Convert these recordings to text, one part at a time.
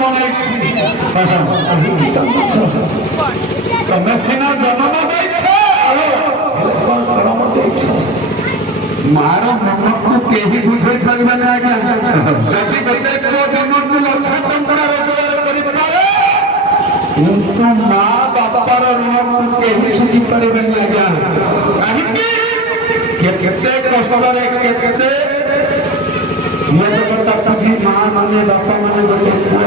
ବନେଇଛି ତମେ ସିନା ଜନ୍ମ ଦେଇଛ କର୍ମ ଦେଇଛ ମାର ମନକୁ କେହି ବୁଝେଇ ପାରିବେନି ଆଜ୍ଞା ଯଦି ଗୋଟେ ପୁଅ ଜନ୍ମକୁ ଲକ୍ଷ ଟଙ୍କା ରୋଜଗାର କରିପାରେ କିନ୍ତୁ ମା ବାପାର ଋଣକୁ କେହି ଶୁଝି ପାରିବେନି ଆଜ୍ଞା କାହିଁକି କେତେ କଷ୍ଟରେ କେତେ ତାକୁଜି ମା ମାନେ ବାପା ମାନେ ଗୋଟେ ପୁଅ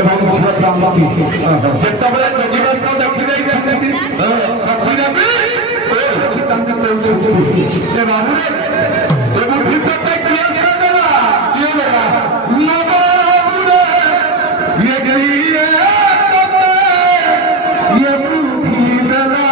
ଏବଂ ଝିଅ ପାଆନ୍ତି ଯେତେବେଳେ ଟେଲିଭିଜନ ଦେଖିଦେଇଛନ୍ତି ସଚିରେ ବି ତାଙ୍କୁ କହୁଛନ୍ତି ଏ ବାବୁରେ ଏବଂ ଭିତରେ କିଏ ଦେଲା କିଏ ଦେଲା ବାବୁରେ ଇଏ ବୁଦ୍ଧି ଦେଲା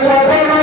Gracias.